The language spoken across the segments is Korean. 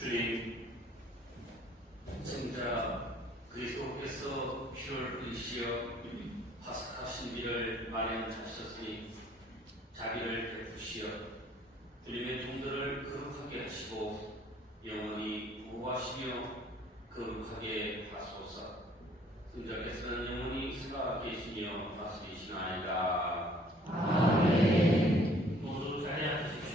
주님, 승자 그리스도께서 피를 흘리시어 파스카 신비를 마련하셨으니 자비를 베푸시어 주님의 종들을 거룩하게 하시고 영원히 보호하시며 거룩하게 하소서. 승자께서는 영원히 살아계시며 다스리시나이다. 아멘. 모두 자리에 앉으십시오.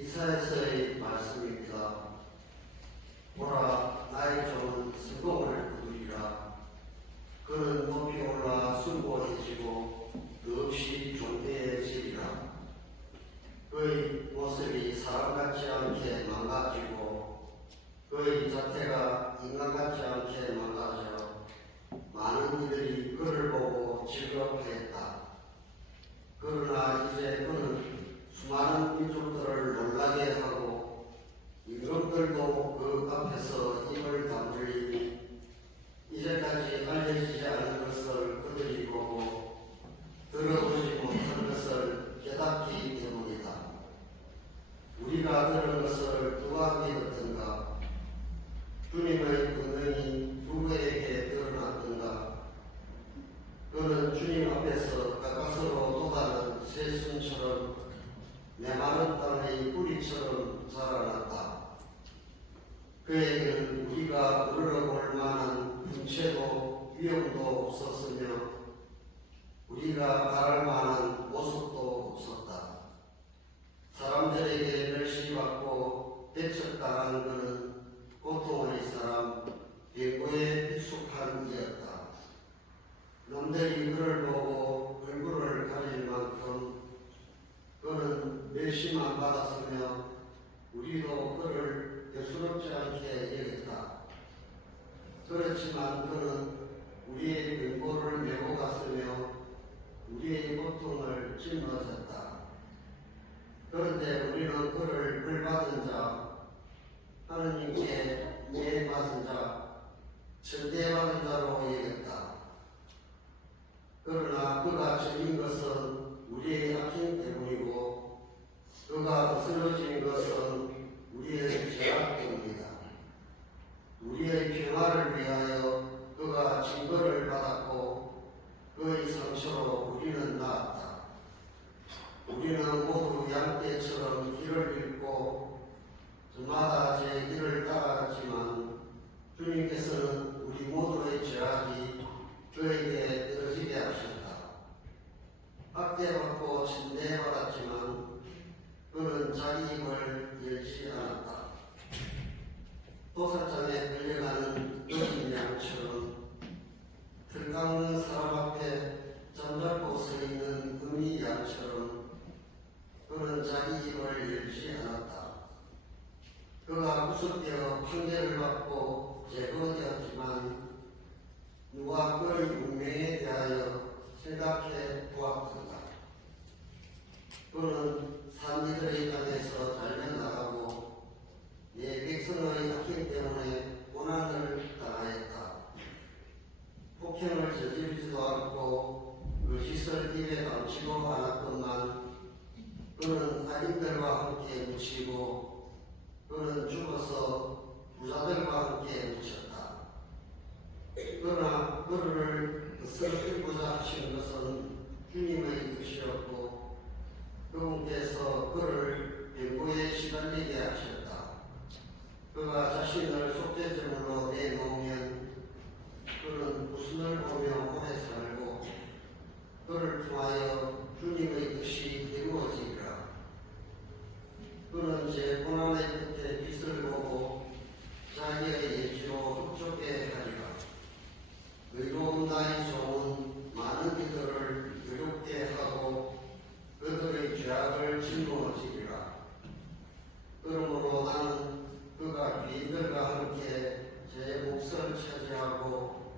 이사야서의 말씀입니다. 보라, 나의 종은 성공을 거두리라. 그는 높이 올라 숭고해지고 더없이 존대해지리라. 그의 모습이 사람같지 않게 망가지고 그의 자태가 인간같지 않게 망가져 많은 이들이 그를 보고 즐겁게했다. 그러나 이제 그는 수많은 민족들을 놀라게 하고 임금들도 그 앞에서 입을 다물리니 이제까지 알려지지 않은 것을 그들이 보고 들어보지 못한 것을 깨닫기 때문이다. 우리가 들은 것을 누가 믿었던가? 주님의 권능이 누구에게 드러났던가? 그는 주님 앞에서 가까스로 돋아는 새순처럼 메마른 땅의 뿌리처럼 자라났다. 그에게는 우리가 우러러볼 만한 분체도 위험도 없었으며 우리가 바랄 만한 모습도 없었다. 사람들에게 멸시받고 배척당한 그는 고통의 사람, 병고에 익숙한 이였다. 남들이 그를 보고 얼굴을 가릴 만큼 그는 멸시만 받았으며 우리도 그를 대수롭지 않게 여겼다. 그렇지만 그는 우리의 병고를 메고 갔으며 우리의 고통을 짊어졌다. 그런데 우리는 그를 벌받은 자, 하느님께 예받은 자, 천대받은 자로 여겼다. 그러나 그가 저린 것은 우리의 악행 때문이고 그가 거스러진 것은 우리의 죄악 때문이다. 우리의 평화를 위하여 그가 징벌을 받았고 그의 상처로 우리는 나았다. 우리는 모두 양떼처럼 길을 잃고 저마다 제 길을 따라갔지만 주님께서는 우리 모두의 죄악이 그에게 떨어지게 하셨다. 학대받고 침대받았지만 그는 자기 입을 열지 않았다. 도살장에 끌려가는 어린 양처럼 틀 깎는 사람 앞에 잠자코 서 있는 어미 양처럼 그는 자기 입을 열지 않았다. 그가 구속되어 판결을 받고 제거되었지만 누가 그의 운명에 대하여 생각해 보았던가? 그는 산이들의 땅에서 달려나가고 내 백성의 악행 때문에 고난을 당하였다. 폭행을 저지르지도 않고 거짓을 입에 감지도 않았건만 그는 악인들과 함께 묻히고 그는 죽어서 부자들과 함께 묻혔다. 그러나 그를 쓰러뜨리고자 하신 것은 주님의 뜻이었고 그분께서 그를 병고에 시달리게 하셨다. 그가 자신을 속죄제물로 내놓으면 그는 구순을 보며 오래 살고 그를 통하여 주님의 뜻이 이루어지리라. 그는 제 고난의 끝에 빛을 보고 자기의 예지로 흡족해 하리라. 의로운 나의 종은 많은 이들을 괴롭게 하고 그들의 죄악을 짊어지리라. 그러므로 나는 그가 귀인들과 함께 제 몫을 차지하고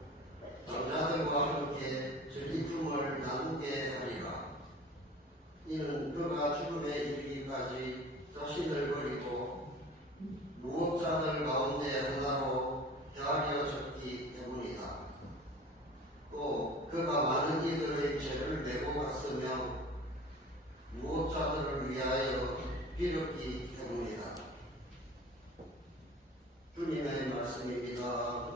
그가 많은 이들의 죄를 내고 갔으며 무엇자들을 위하여 빌었기 때문이다. 주님의 말씀입니다.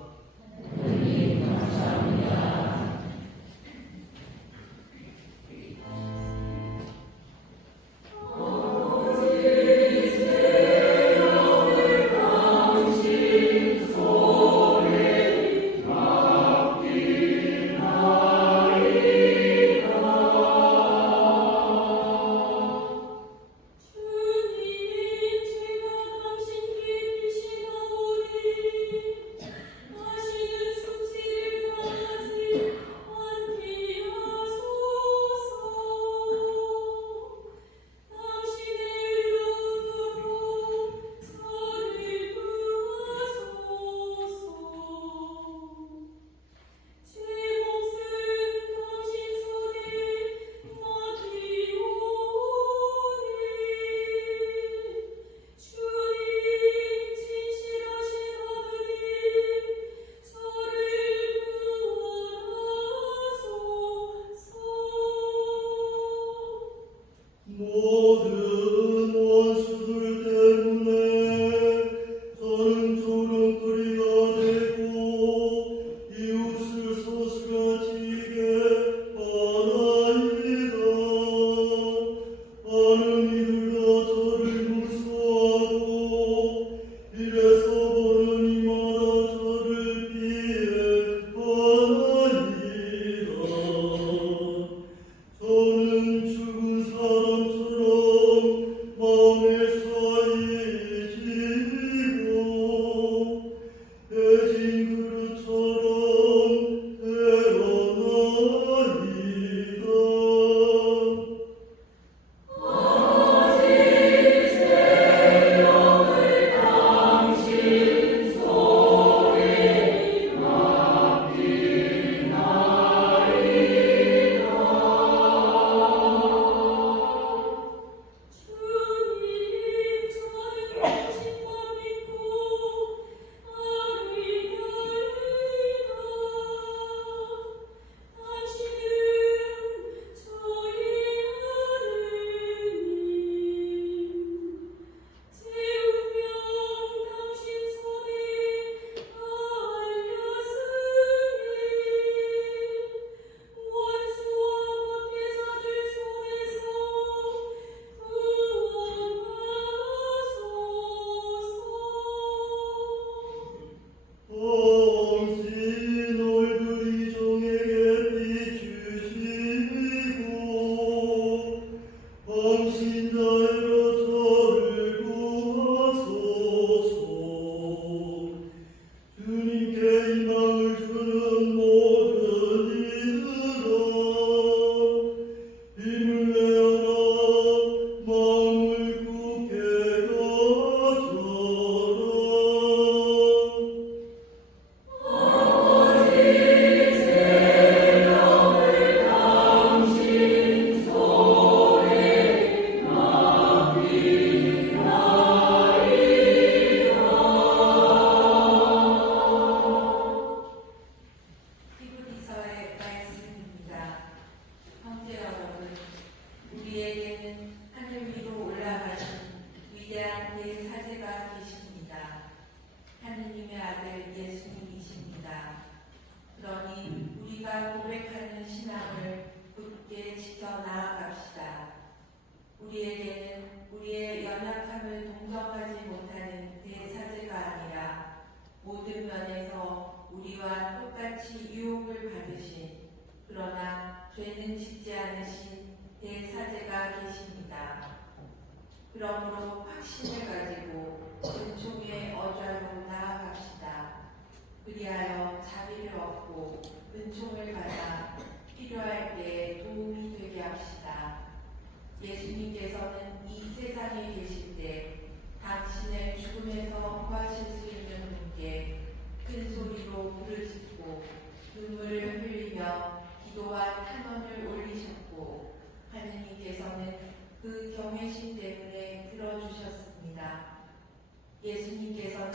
죄는 짓지 않으신 대사제가 계십니다. 그러므로 확신을 가지고 은총의 어좌로 나아갑시다. 그리하여 자비를 얻고 은총을 받아 필요할 때 도움이 되게 합시다. 예수님께서는 이 세상에 계실 때 당신을 죽음에서 구하실 수 있는 분께 큰 소리로 부르짖고 눈물을 흘리며 기도와 탄원을 올리셨고 하느님께서는 그 경외심 때문에 들어주셨습니다. 예수님께서는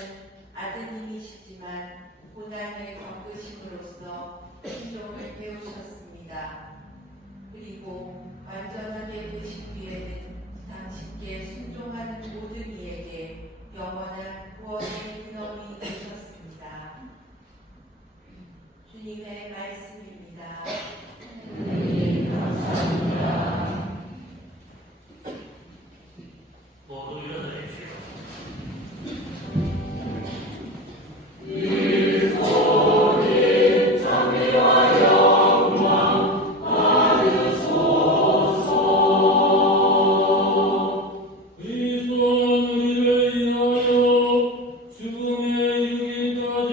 아드님이시지만 고난을 겪으심으로써 순종을 배우셨습니다. 것입니다. 그리고 완전하게 되신 뒤에는 당신께 순종하는 모든 이에게 영원한 구원의 근원이 되셨습니다. 주님의 말씀입니다. 모두 일어나십시오. 그리스도는 우리를 인하여 죽음에 이르기까지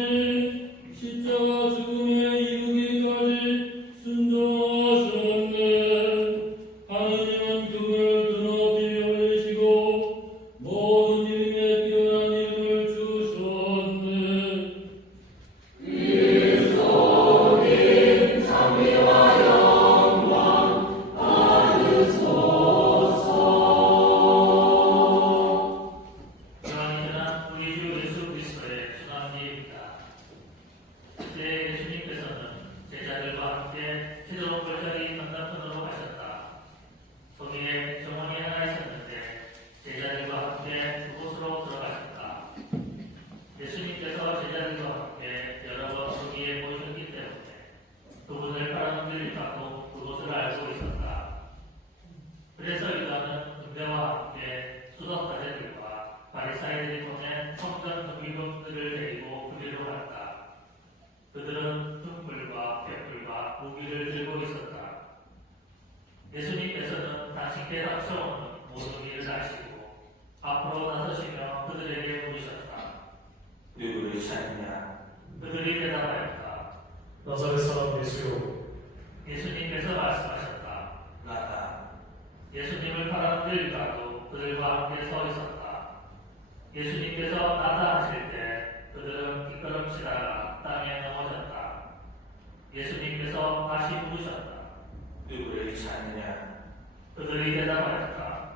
십자가 죽음에 이르기까지 순종하셨네. 하느님은 그를 드높이 여기시고 모든 이름에 뛰어난 이름을 주셨네. 그러니까 우리 주 예수 그리스도의 순환기입니다. 그때 예수님께서는 제자들과 함께 피도로 골짜기 건너편으로 가셨다. 거기에 정원이 하나 있었는데 제자들과 함께 그곳으로 들어가셨다. 예수님께서 제자들과 함께 여러 번 거기에 모이셨기 때문에 그분을 바라보기까도 그곳을 알고 있었다. 그래서 유다는 군대와 함께 수도사제들과 바리사이들이 보낸 성전 경비병들을 데리고 그리로 갔다. 그들은 등불과 횃불과 무기를 들고 있었다. 예수님께서는 당신께 닥쳐오는 모든 일을 아시고 앞으로 나서시며 그들에게 물으셨다. 누구를 찾느냐? 그들이 대답하였다. 나사렛 사람 예수요. 예수님께서 말씀하셨다. 나다. 예수님을 바라보는 유다도 그들과 함께 서 있었다. 예수님께서 나다 하실 때 그들은 뒷걸음치다가 땅에 넘어졌다. 예수님께서 다시 물으셨다. 누구를 찾느냐? 그들이 대답하였다.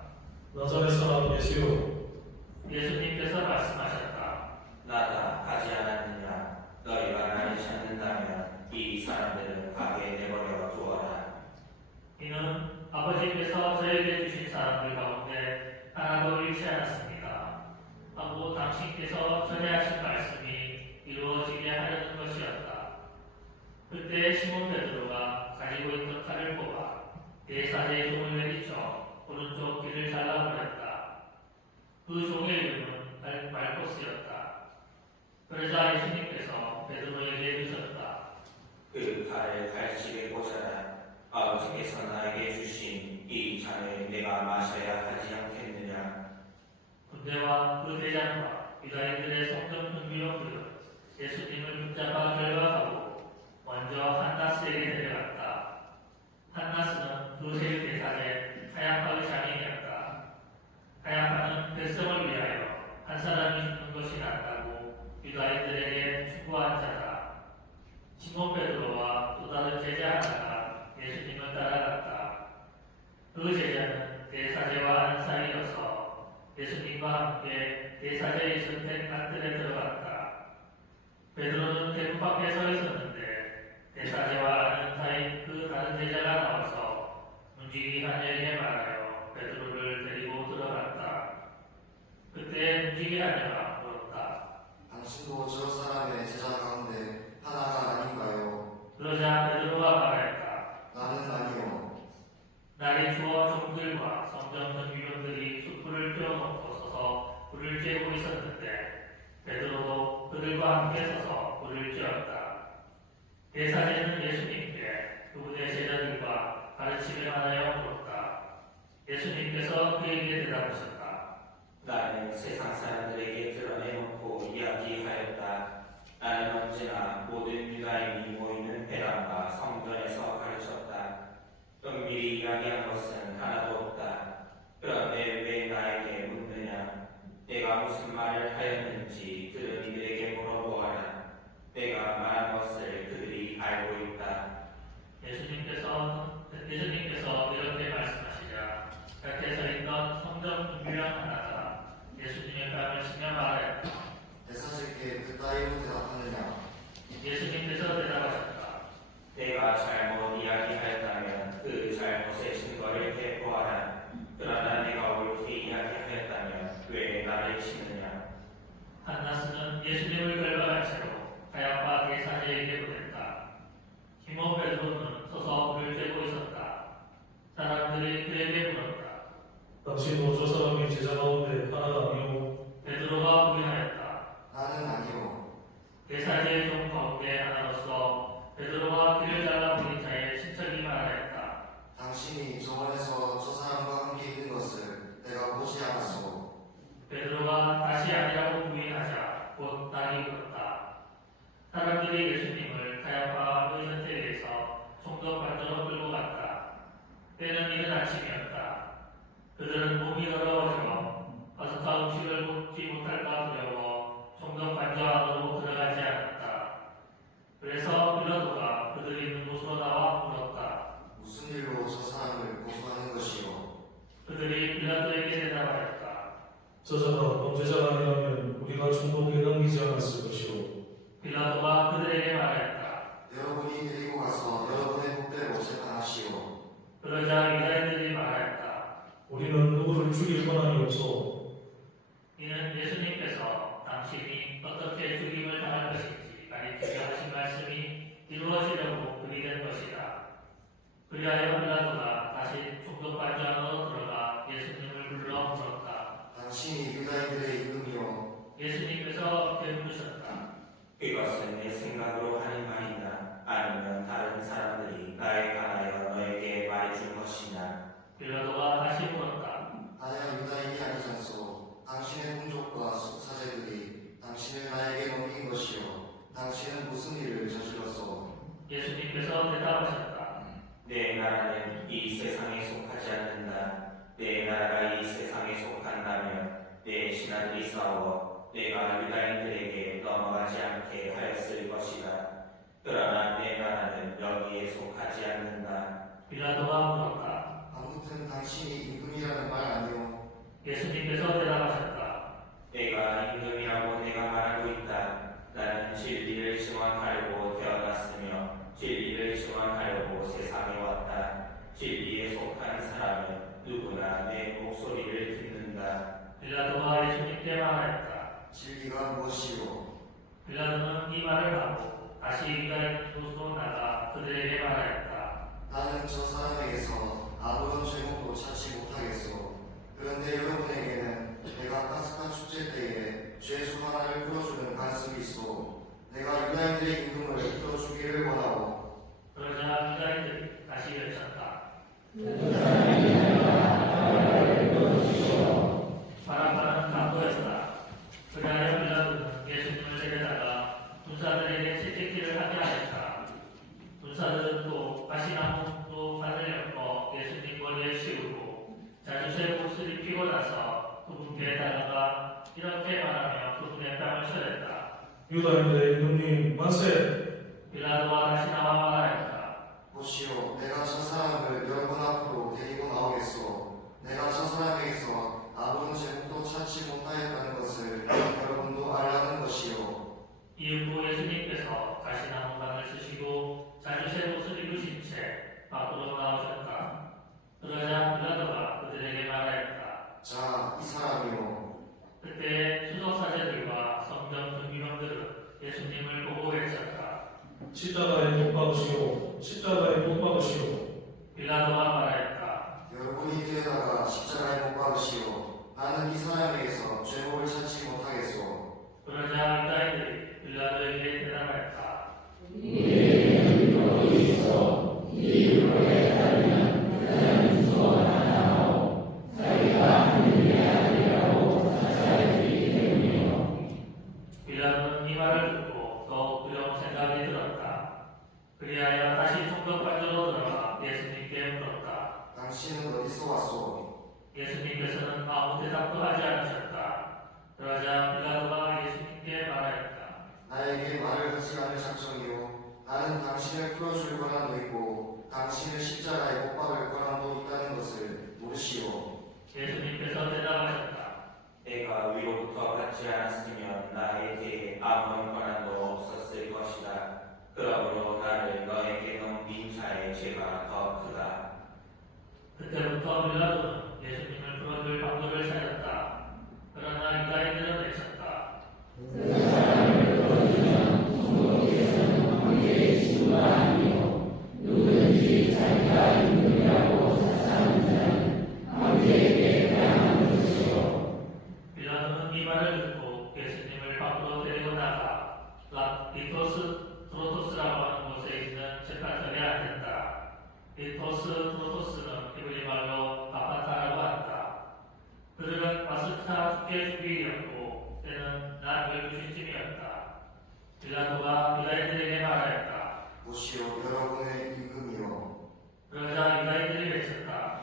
나사렛 사람 예수요. 예수님께서 말씀하셨다. 나다. 가지 않았느냐? 너희가 나를 찾는다면 이 사람들은 가게 내버려 두어라. 이는 아버지께서 저에게 주신 사람들 가운데 하나도 잃지 않았습니다. 하고 당신께서 전에 하신 말씀이 이루어지게 하려는 것이었다. 그때 시몬 베드로가 가지고 있던 칼을 뽑아 대사제의 종을 내리쳐 오른쪽 귀를 잘라버렸다. 그 종의 이름은 말코스였다. 그러자 예수님께서 베드로에게 주셨다. 그 칼을 갈치게 꽂아라. 아버지께서 나에게 주신 이 잔을 내가 마셔야 하지 않겠느냐? 군대와 그 대장과 유다인들의 성전 경비병들은 예수님을 붙잡아 결박하고 먼저 한나스에게 데려갔다. 한나스는 그 세율 대사제 카야파의 자매이었다. 카야파는 백성을 위하여 한 사람이 죽는 것이 낫다고 유다인들에게 추구한 자다. 시몬 베드로와 또 다른 제자 하나가 예수님을 따라갔다. 그 제자는 대사제와 아는 사이여서 예수님과 함께 대사제의 선택 안뜰에 들어갔다. 베드로는 대문 밖에 서 있었는데 대사제와 아는 사이 그 다른 제자가 나와서 문지기 하녀에게 말하여 베드로를 데리고 들어갔다. 그때 문지기 하녀가 물었다. 당신도 저 사람의 제자 가운데 하나가 아닌가요? 그러자 베드로가 말했다. 나는 아니요. 날이 추워 종들과 성전 경비병들이 숯불을 피워놓고 서서 불을 쬐고 있었는데 베드로도 그들과 함께 서서 불을 쬐었다. 대사제는 예수님께 그분의 제자들과 가르침에 관하여 물었다. 예수님께서 그에게 대답하셨다. 나는 세상 사람들에게 드러내놓고 이야기하였다. 나는 언제나 모든 유다인이 모이는 회당과 성전에서 가르쳤다. 은밀히 이야기한 것은 하나도 없다. 그런데 왜 나에게 묻느냐? 내가 무슨 말을 하였는지 들은 이들에게 물어보아라. 내가 말한 것을 그들이 알고 있다. 예수님께서 이렇게 말씀하시자 곁에 서 있던 성전 경비병 하나가 예수님의 뺨을 치며 말하였다. 대사제께 그따위로 대답하느냐? 예수님께서 대답하셨다. 내가 잘못 이야기하였다 저자가 범죄자가 아니라면 우리가 총독에 넘기지 않았을 것이요. 빌라도가 그들에게 말하였다. 여러분이 데리고 가서 여러분의 법대로 재판하시오. 그러자 유다인들이 말하였다. 우리는 누구를 죽일 권한이 없어. 이는 예수님께서 당신이 어떻게 죽임을 당할 것인지 가리키려 하신 말씀이 이루어지려고 그리 된 것이다. 그리하여 빌라도가 다시 총독관저 안으로 들어가 예수님을 불러 물었다. 당신이 유다인들의 임금이요. 예수님께서 대물으셨다. 이것은 내 생각으로 하는 말이냐 아니면 다른 사람들이 나에 관하여 너에게 말해준 것이냐. 빌라도가 다시 물었다. 나야 유다인이 아니잖소. 당신의 군족과 사제들이 당신을 나에게 넘긴 것이요. 당신은 무슨 일을 저질렀소? 예수님께서 대답하셨다. 내 나라는 이 세상에 속하지 않는다. 내 나라가 이 세상에 속한다면 내 신하들이 싸워 내가 유다인들에게 넘어가지 않게 하였을 것이다. 그러나 내 나라는 여기에 속하지 않는다. 빌라도가 물었다. 아무튼 당신이 임금이라는 말 아니오. 예수님께서 대답하셨다. 내가 임금이라고 내가 말하고 있다. 나는 진리를 증언하려고 태어났으며 진리를 증언하려고 세상에 왔다. 진리에 속한 사람은 누구나 내 목소리를 듣는다. 빌라도가 예수님께 말하였다. 진리가 무엇이오? 빌라도는 이 말을 하고 다시 유다인 곳으로 나가 그들에게 말하였다. 나는 저 사람에게서 아무런 죄목도 찾지 못하겠소. 그런데 여러분에게는 내가 파스카 축제 때에 죄수 하나를 풀어주는 관습이 있소. 내가 유다인들의 임금을 풀어주기를 원하오. 그러자 유다인들이 다시 외쳤다. 바라바는 강도였다. 그리하여 빌라도는 예수님을 데려다가 군사들에게 채찍질을 하게 하였다. 군사들은 또 가시나무로 판을 엮어 예수님 머리에 씌우고 자주새 옷을 입히고 나서 그분께 다가가 이렇게 말하며 그분의 뺨을 쳐냈다. 유다인들의 임금님 만세! 빌라도가 다시 나와 말하였다. 보시오, 내가 저 사람을 여러분 앞으로 데리고 나오겠소. 내가 저 사람에게서 아무런 죄목도 찾지 못하였다는 것을 여러분도 알라는 것이오. 이후 예수님께서 가시나무관을 쓰시고 자주새 옷을 입으신 채 밖으로 나오셨다. 그러자 빌라도가 그들에게 말하였다. 자, 이 사람이오. 그때 수석사제들과 성전 준비병들은 예수님을 보고 외쳤다. 십자가에 못 박으시오. 십자가에 못 박으시오. 빌라도가 말하였다. 여러분이 데려다가 십자가에 못 박으시오. 나는 이 사람에게서 죄목을 찾지 못하겠소. 그러자 유다인들이 빌라도에게 대답하였다. 빌라도는 이 말을 듣고 더욱 두려운 생각이 들었다. 그리하여 다시 총독관저로 들어가 예수님께 물었다. 당신은 어디서 왔소? 예수님께서는 아무 대답도 하지 않으셨다. 그러자 빌라도가 예수님께 말하였다. 나에게 말을 하지 않을 작정이오. 나는 당신을 풀어줄 권한도 있고 당신을 십자가에 못 박을 권한도 있다는 것을 모르시오. 예수님께서 대답하셨다. 내가 위로부터 받지 않았으면 나에 대해 아무런 권한도 없었을 것이다. 그러므로 나를 너에게 넘긴 자의 죄가 더 크다. 그때부터 빌라도는 예수님을 풀어줄 방법을 찾았다. 그러나 유다인들은 외쳤다. 빌라도는 이 말을 듣고 예수님을 밖으로 데리고 나가 리토스 프로토스라고 하는 곳에 있는 재판석에 앉았다. 리토스 프로토스는 히브리 말로 아파타라고 한다. 그들은 파스카 축제 주기이었고 때는 낮 12시쯤이었다. 빌라도가 유다인들에게 말하였다. 보시오, 여러분의 임금이오. 그러자 유다인들이 외쳤다.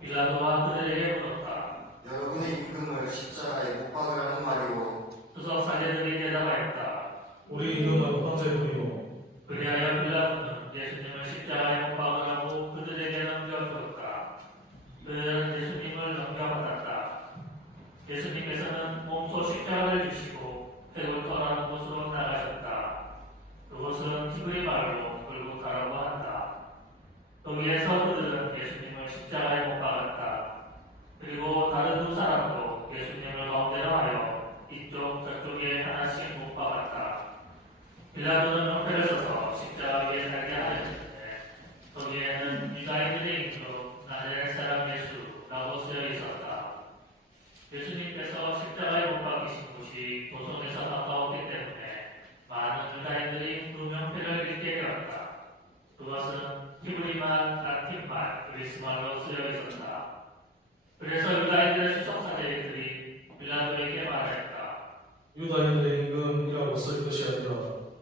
빌라도가 그들에게 물었다. 여러분의 임금을 십자가에 못 박으라는 말이오. 수석 사제들이 대답하였다. 우리 임금은 황제군이오. 그리하여 빌라도는 예수님을 십자가에 못 박으라고 주시고 헤골터라는 곳으로 나가셨다. 그곳은 히브리 말로 골고타라고 한다. 거기에서 그들은 예수님을 십자가에 못 박았다. 그리고 다른 두 사람도 예수님을 가운데로 하여 이쪽 저쪽에 하나씩 못 박았다. 빌라도는 옆에 서서 십자가 위에 달게 하였는데 거기에는 유다인들의 이름으로 나자렛 사람 예수라고 쓰여 있었다. 예수님께서 십자가에 못 박히신 곳이 도성에서 가까웠기 때문에 많은 유다인들이 그 명패를 읽게 되었다. 그것은 히브리말, 라틴말, 그리스말로 쓰여 있었다. 그래서 유다인들의 수석사제들이 빌라도에게 말했다. 유다인들의 임금이라고 쓸 것이 아니라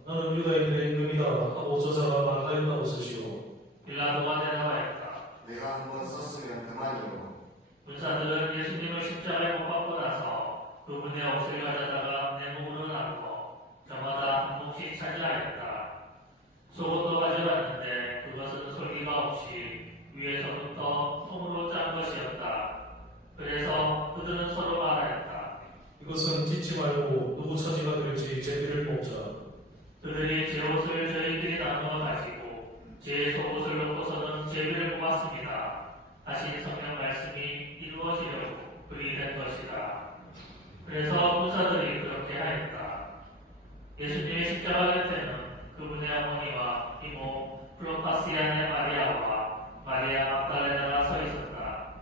나는 유다인들의 임금이다 하고 저 사람만 하였다고 쓰시오. 빌라도가 대답하였다. 내가 한번 썼으면 그만이요. 군사들은 예수님을 십자가에 못 박고 나서 그분의 옷을 가져다가 내 몸으로 나누어 저마다 한 몫씩 차지하였다. 속옷도 가져갔는데 그것은 솔기가 없이 위에서부터 통으로 짠 것이었다. 그래서 그들은 서로 말하였다. 이것은 찢지 말고 누구 처지가 될지 제비를 뽑자. 그들이 제 옷을 저희들이 나누어 가지고 제 속옷을 놓고서는 제비를 뽑았습니다. 하신 성경 말씀이 이루어지려고 그리 된 것이다. 그래서 군사들이 그렇게 하였다. 예수님의 십자가 곁에는 그분의 어머니와 이모 플로파시안의 마리아와 마리아 막달레나가 서 있었다.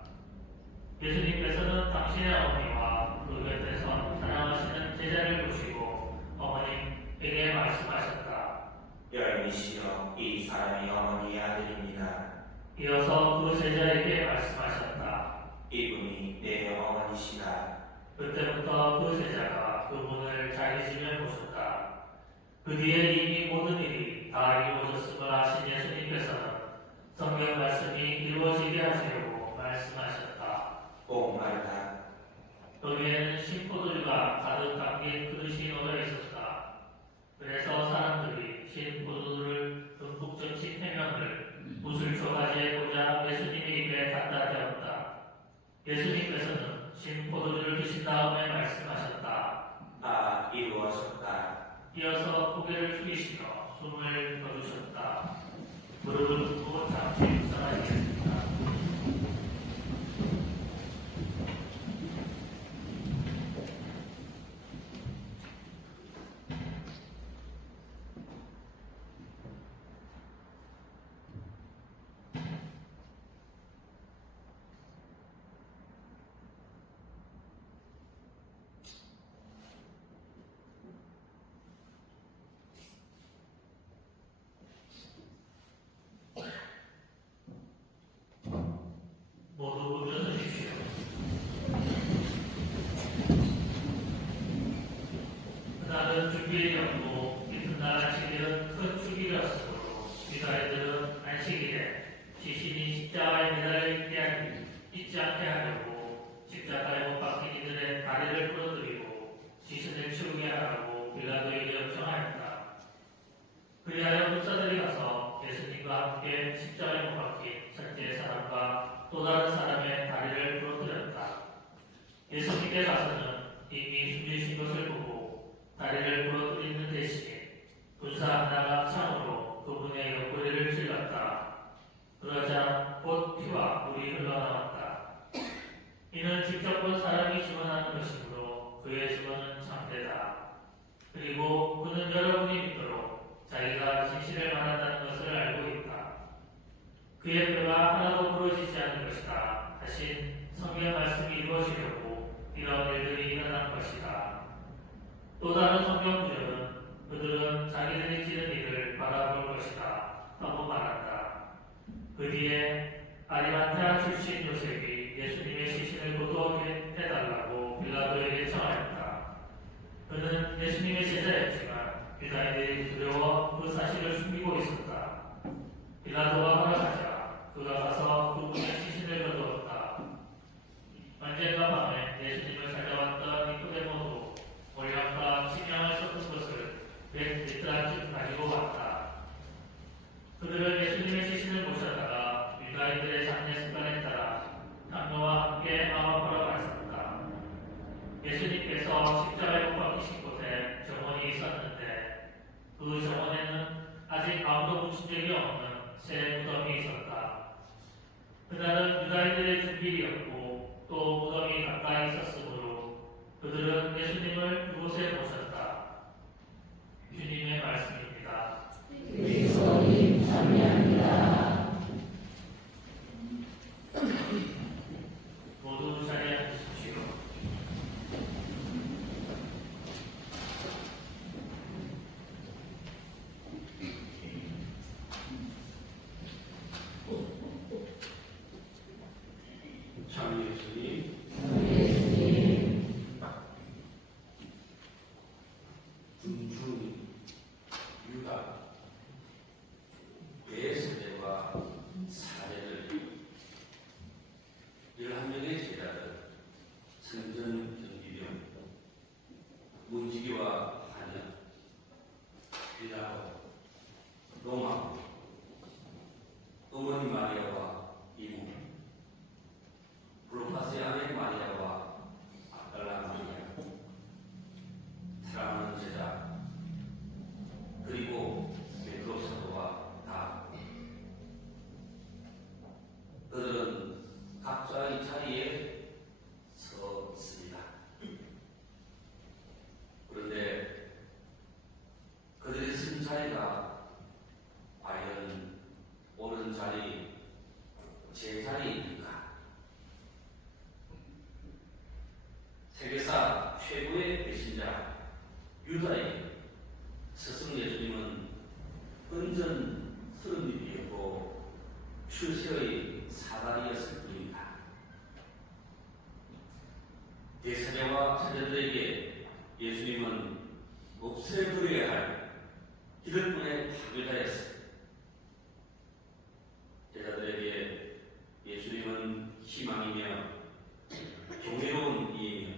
예수님께서는 당신의 어머니와 그 곁에서 사랑하시는 제자를 보시고 어머님에게 말씀하셨다. 여인이시여, 이 사람이 어머니의 아들입니다. 이어서 그 제자에게 말씀하셨다. 이분이 내 어머니시다. 그때부터 그 제자가 그분을 자기 집에 모셨다. 그 뒤에 이미 모든 일이 다 이루어졌음을 아신 예수님께서는 성경 말씀이 이루어지게 하시려고 말씀하셨다. 목마르다. 거기에는 신포도주가 가득 담긴 그릇이 놓여 있었다. 그래서 사람들이 신포도주를 듬뿍 적신 해면을 붓을 초가지에 꽂아 예수님의 입에 갖다 대었다. 예수님께서는 신포도주를 드신 다음에 말씀하셨다. 아, 이루어졌다. 이어서 고개를 숙이시며 숨을 거두셨다. 무릎을 꿇고 잠시 묵상하시겠습니다. 모두 일어서십시오. 그날은 주기일이었고 이튿날 안식일은 큰 주기였으므로 유다인들은 안식일에 시신이 십자가에 매달려 있지 않게 하려고 십자가에 못 박힌 이들의 다리를 부러뜨리고 시신을 치우게 하라고 빌라도에게 요청하였다. 그리하여 군사들이 가서 예수님과 함께 십자가에 못 박힌 첫째 사람과 또 다른 사람의 다리를 부러뜨렸다. 예수님께 가서는 이미 숨지신 것을 보고 다리를 부러뜨리는 대신에 군사 하나가 창으로 그분의 옆구리를 찔렀다. 그러자 곧 피와 물이 흘러나왔다. 이는 직접 본 사람이 증언하는 것이므로 그의 증언은 참되다. 그리고 그는 여러분이 믿도록 자기가 진실을 말한다는 것을 알고 있다. 그의 뼈가 하나도 부러지지 않을 것이다 하신 성경 말씀이 이루어지려고 이런 일들이 일어난 것이다. 또 다른 성경 구절은 그들은 자기들이 지은 일을 바라볼 것이다 하고 말한다. 그 뒤에 아리마테아 출신 요셉이 예수님의 시신을 거두게 해달라고 빌라도에게 청하였다. 그는 예수님의 제자였지만 유다인들이 두려워 그 사실을 숨기고 있었다. 빌라도가 허락하자 그가 가서 그분의 시신을 거두었다. 언젠가 밤에 예수님을 찾아왔던 니코데모도 몰약과 침향을 섞은 것을 100리터쯤 가지고 왔다. 그들은 예수님의 시신을 모셔다가 유다인들의 장례 습관에 따라 향로와 함께 마마포로 갔었다. 예수님께서 십자가에 못 박히신 곳은 길이었고 또 무덤이 가까이 있었으므로 그들은 예수님을 그곳에 모셨다. 주님의 말씀입니다. 그리스도님 참여합니다. 모두 자리에 앉으십시오. 참 예수님, 군중 유다 대세대와 사례를 11명의 제자들 성전 경비병 문지기와 한영 빌라도 로마 어머니 마리아와 이모 블로파스의 아내 마리아와 아달라 마리아 사랑하는 제자 그리고 베드로 사도와 다 그들은 각자의 자리에 서 있습니다. 그런데 그들의 쓴 자리가 과연 옳은 자리, 제 자리입니까? 세계사 최고의 배신자 유다에게 스승 예수님은 은전 30입이었고 출세의 사다리였을 뿐입니다. 대사자와 제자들에게 예수님은 없애버려야 할 기득권의 파괴자였습니다. 제자들에게 예수님은 희망이며 경외로운 이이며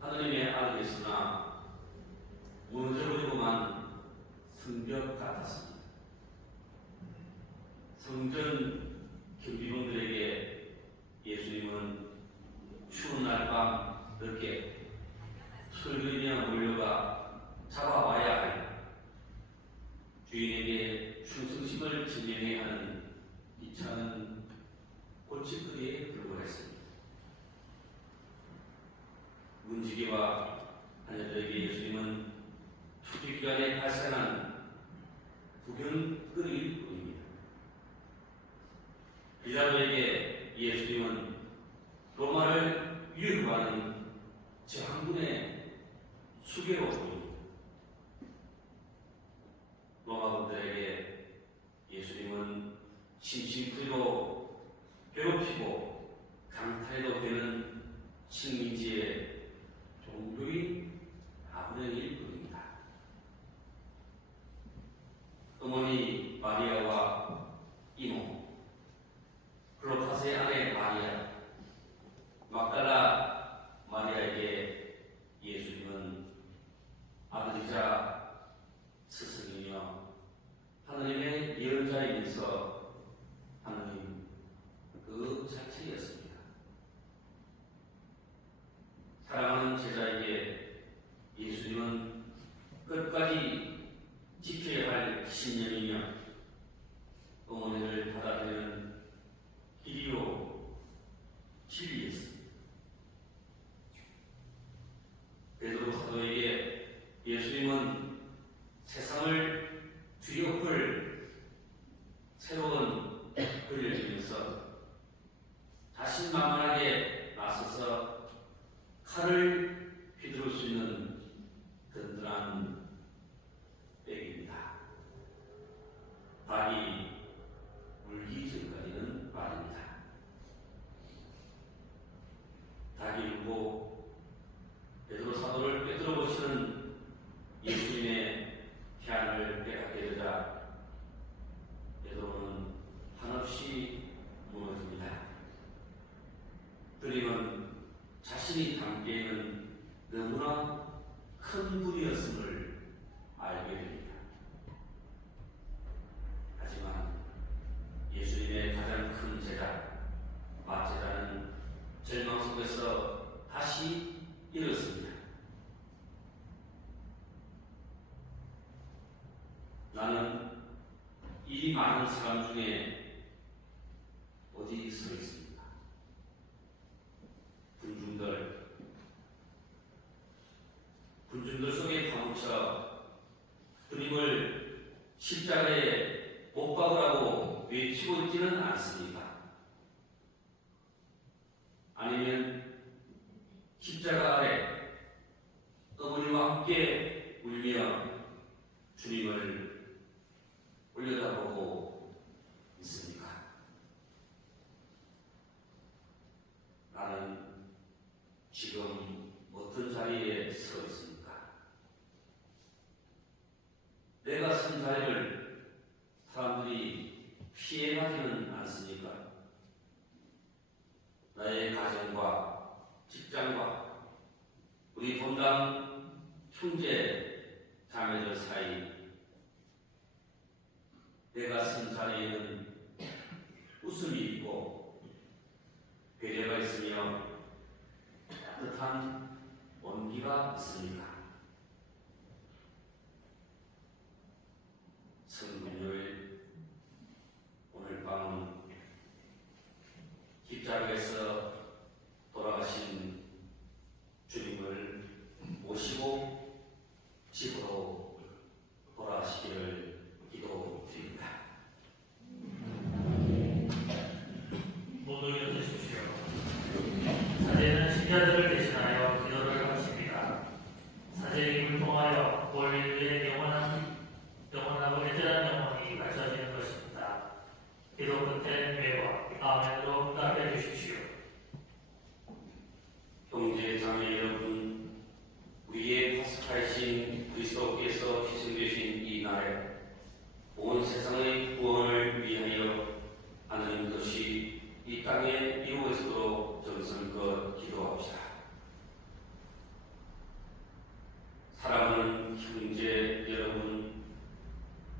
하느님의 아들이었으나 무너져버리고만 성벽 같았습니다. 성전 경비병들에게 예수님은 추운 날 밤 늦게 철거이며 몰려가 잡아와야 할 주인에게 충성심을 증명해야 하는 이차는 고치거리에 불과했습니다. 문지기와 하녀들에게 예수님은 투기기간에 발생한 구경거리일 뿐입니다. 빌라도에게 예수님은 로마를 위협하는 장군의 수괴로 보입니다. 로마군들에게 예수님은 심심풀이로 괴롭히고 강탈해도 되는 식민지의 종교인 아브렐일 뿐입니다. 어머니 마리아와 이모, 클로파스의 아내 마리아, 막달라 마리아에게 예수님은 아들이자 스승이며 하느님의 예언자이면서 하느님 그 자체였습니다. 사랑하는 제자에게 예수님은 끝까지 지켜야 할 신념이며 어머니를 받아들이는 길이요 진리였습니다. 베드로 사도에게 예수님은 세상을 뒤엎을 새로운 글을 주면서 자신만만하게 나서서 칼을 휘두를 수 있는 든든한 백입니다. 닭이 울기 전까지는 말입니다. 닭이 울고 베드로 사도를 꿰뚫어 보시는 예수님의 태안을 깨닫게 되자 베드로는 한없이 무너집니다. 그림은 자신이 담기에는 너무나 큰 불이었음을 알게 됩니다. 하지만 예수님의 가장 큰 제자 마제자는 절망 속에서 다시 일었습니다. 나는 이 많은 사람 중에 어디 서 있습니까? 붙여 주님을 십자가에 못 박으라고 외치고 있지는 않습니까? 아니면 십자가 아래 어머니와 함께 울며 주님을 올려다보고 있습니까? 나는 지금 어떤 자리에 서 있습니까? 내가 선 자리를 사람들이 피해가지는 않습니까? 나의 가정과 직장과 우리 본당 형제 자매들 사이 내가 선 자리에는 웃음이 있고 배려가 있으며 따뜻한 온기가 있습니까? 성금요일 오늘 밤은 십자가에서 돌아가신 주님을 모시고 집으로 돌아가시기를 기도드립니다. 모두 일어서십시오. 사제는 신자들을 대신하여 기도를 마칩니다. 사제님을 통하여 올 인류의 영원하고 애절한 영혼이 갖춰지는 것입니다. 기도 끝엔 매와 아멘으로 응답해 주십시오. 형제 자매 여러분, 우리의 파스카이신 그리스도께서 희생되신 이 날에 온 세상의 구원을 위하여 하나님 뜻이 이 땅에 이루어지도록 정성껏 기도합시다. 사랑하는 형제 여러분,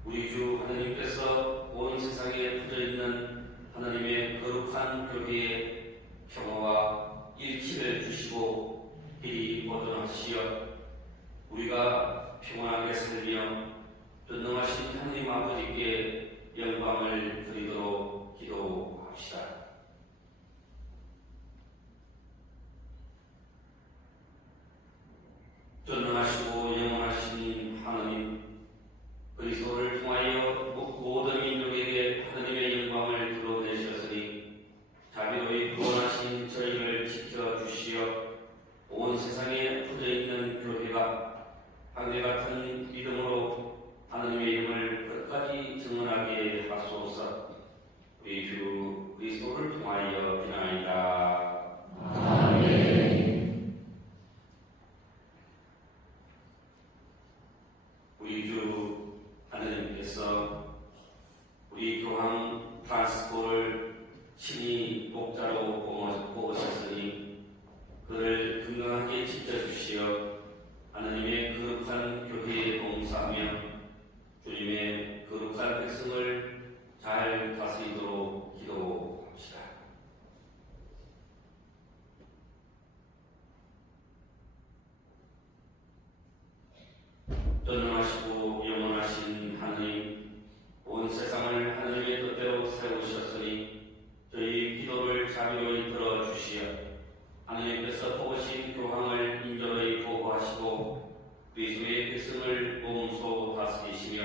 우리 주 하나님께서 온 세상에 퍼져 있는 하나님의 거룩한 교회에 평화와 일치를 주시고 길이 보존하시어 우리가 평안하게 살며 전능하신 하나님 아버지께 영광을 드리도록 기도합시다. 전능하시고 영원하신 하나님, 그리스도를 통하여 모든 민족에게 하나님의 영광을 드러내셨으니 자비로이 구원하신 저희를 지켜주시어 온 세상에 퍼져 있는 교회가 한결같은 믿음으로 하나님의 이름을 끝까지 증언하게 하소서. 우리 주 그리스도를 통하여 비나이다. 아멘. 우리 주 하나님께서 우리 교황 프란시스코를 친히 목자로 뽑으셨으니 그를 건강하게 지켜주시어 하나님의 거룩한 교회에 봉사하며 주님의 거룩한 백성을 잘 다스리도록 기도합시다. 전능하시고 영원하신 하나님, 온 세상을 하나님의 뜻대로 세우셨으니 저희 기도를 자비로이 들어주시어 하나님께서 뽑으신 교황을 인절히 보호하시고 그리스도의 백성을 몸소 다스리시며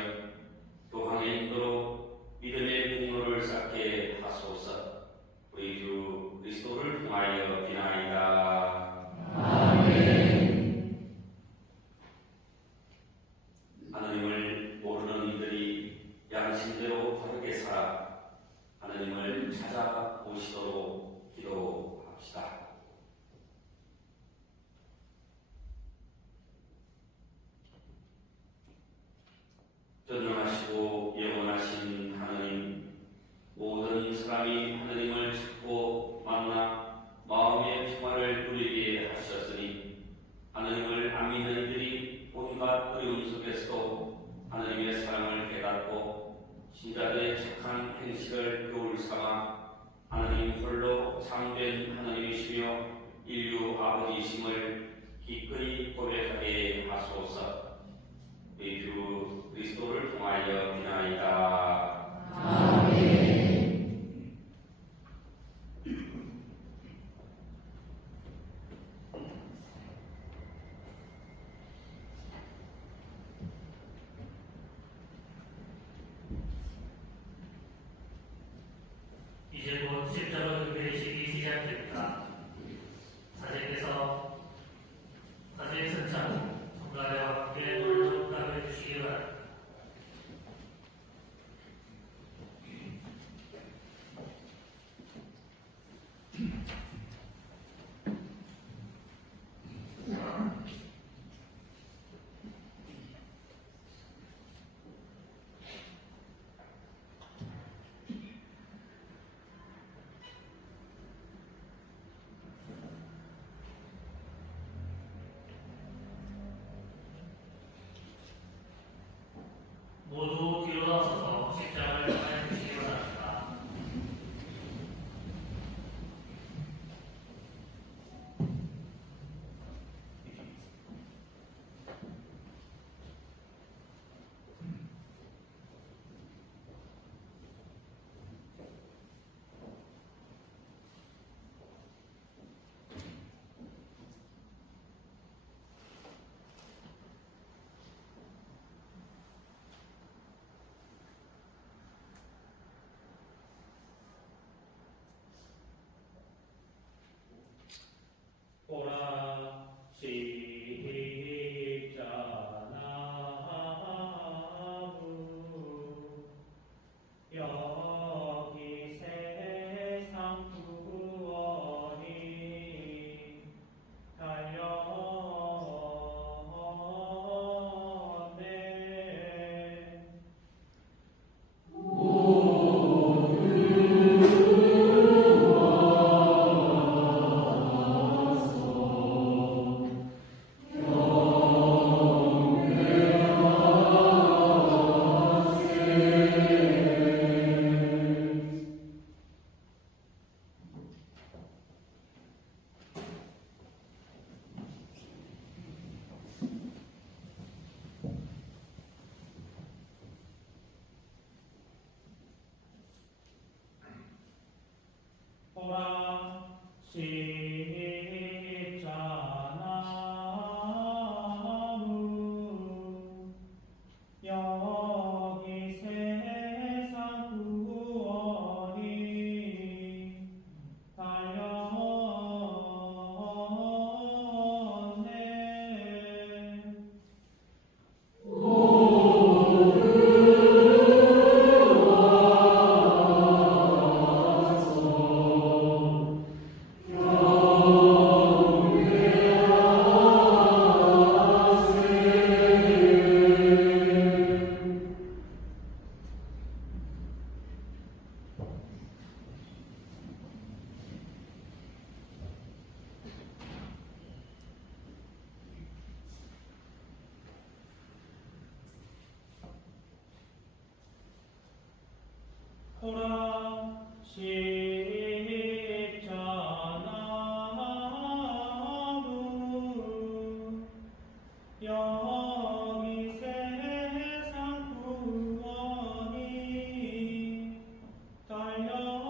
교황의 인도로 믿음의 공로를 쌓게 하소서. 우리 주 그리스도를 통하여 비나이다. 아멘. 하나님을 모르는 이들이 양심대로 바르게 살아 하나님을 찾아오시도록 기도합시다. 전능하시고 영원하신 하나님, 모든 사람이 하나님을 찾고 만나 마음의 평화를 누리게 하셨으니 하나님을 안 믿는 이들이 온갖 어려움 속에서도 하나님의 사랑을 깨닫고 신자들의 착한 행실을 교훈 삼아 하나님 홀로 참된 하나님이시며 인류 아버지이심을 기꺼이 고백하게 하소서. 우리 주 그리스도를 통하여 비나이다. 아멘. 곧 10절로 회식이 시작됩니다. 사제께서 사제의 선창 성가대와 함께 노래로 답해 주시기 바랍니다. 모두 뒤로 나서서 십자가를 향해 주시기 바랍니다. 보라 십자나무 여기 세상 구원이 달렸네. 보라 십자나무 여기 세상 구원이 달렸네. 보라 십자나무 여기 세상 구원이 달렸네.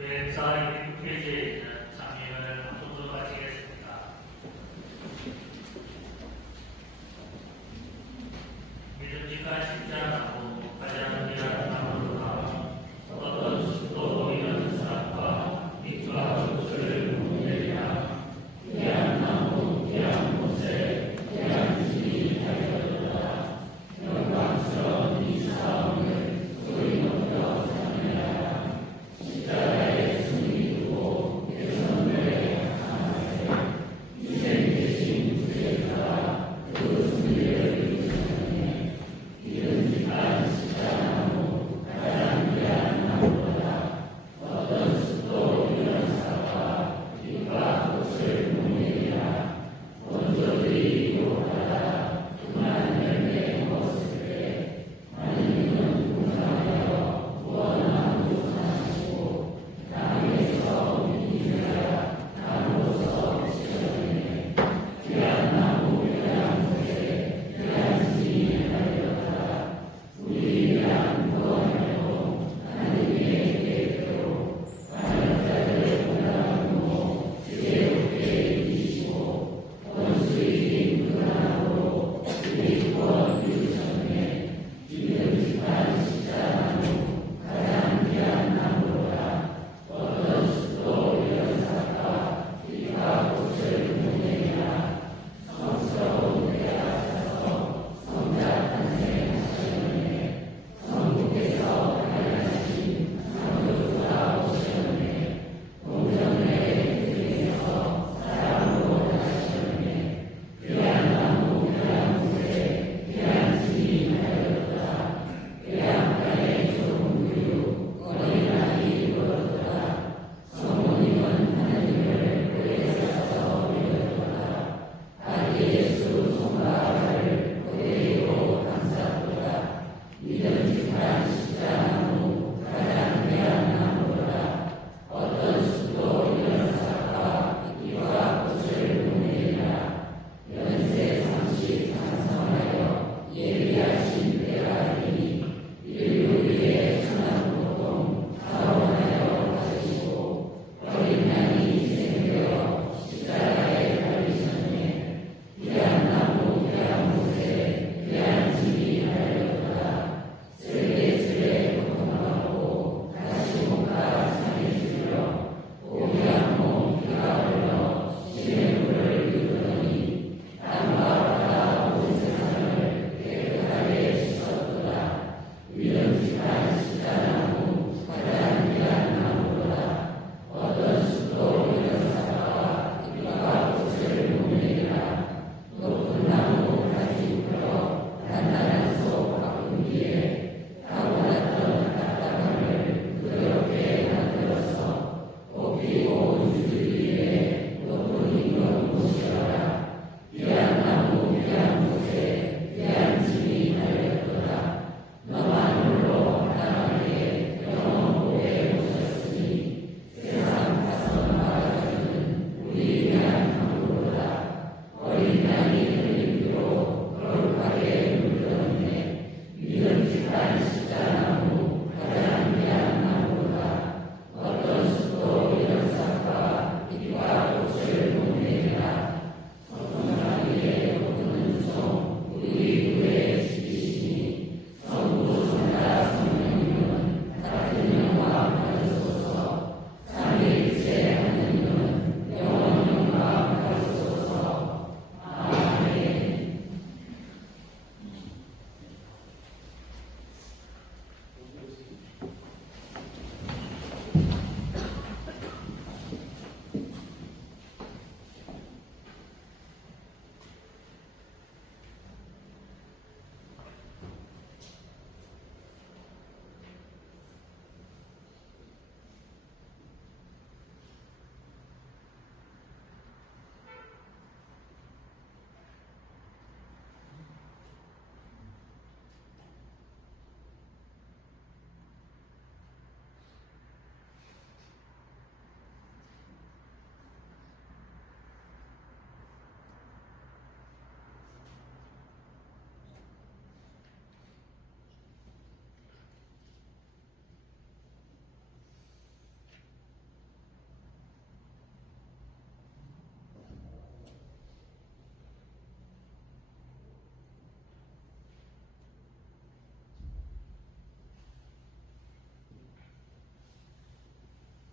2페이지에 있는 장면을 방송으로 마치겠습니다. 믿음직한 신자나무 가장 귀한 나무로다. 어떤 숲도 보이는 사람과 빛과 조수를 보내리라. 귀한 나무 귀한 곳에 귀한 집이 달려들어라. 영광스러운 이 싸움을 우리 모두 찬양하라. 십자가의 승리 두고 그 선물에 감사하세.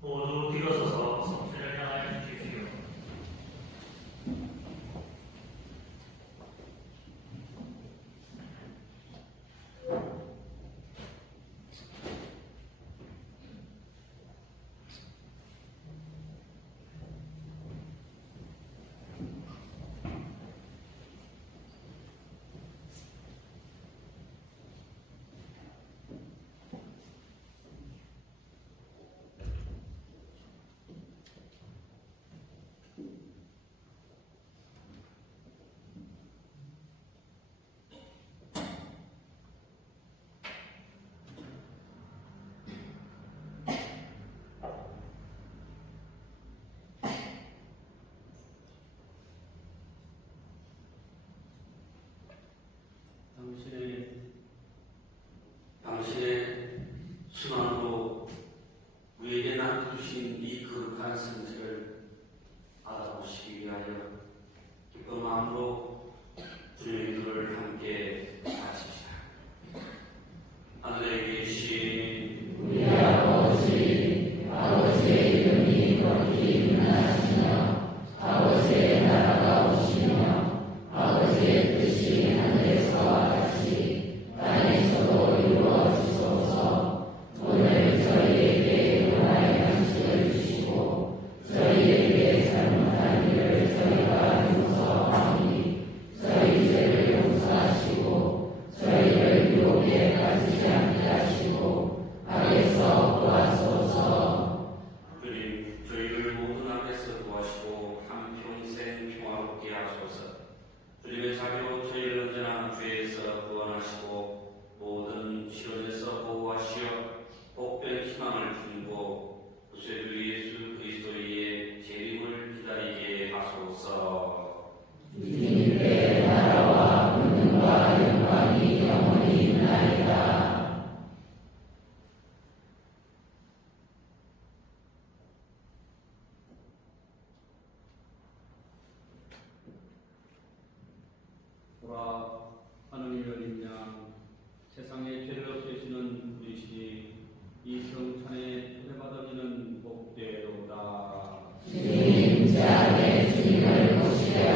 모두 일어서서 성전을 향하여 주십시오. 당신의 순환으로 우리에게 남겨주신 이 거룩한 성체를 알아보시기 위하여 기쁜 마음으로 주님의 기도를 함께 바칩시다. 하늘에 계신 우리 아버지, 아버지의 이름이 거룩히 빛나시며 아버지의 나라가 오시며 아버지의 뜻이 하늘에서와 같이 땅에서도 이루어지소서. 오늘 저희에게 일용할 양식을 주시고 저희에게 잘못한 일을 저희가 용서하오니 저희 죄를 용서하시고 저희를 유혹에 빠지지 않게 하시고 악에서 구하소서. 주님, 저희를 모든 악에서 구하시고 한평생 평화롭게 하소서. 주님의 자비로 저희를 언제나 죄에서 구원하시고 모든 시련에서 보호하시어 복된 희망을 주고 구세주 예수 그리스도의 재림을 기다리게 하소서. 주님께 나라와 권능과 영광이 영원히 있나이다. 보라, 하늘이 열린 양, 세상에 죄를 없애시는 우리시니 이 성찬에 초대받은 이는 복되도다. 주님, 제 안에 주님을 모시게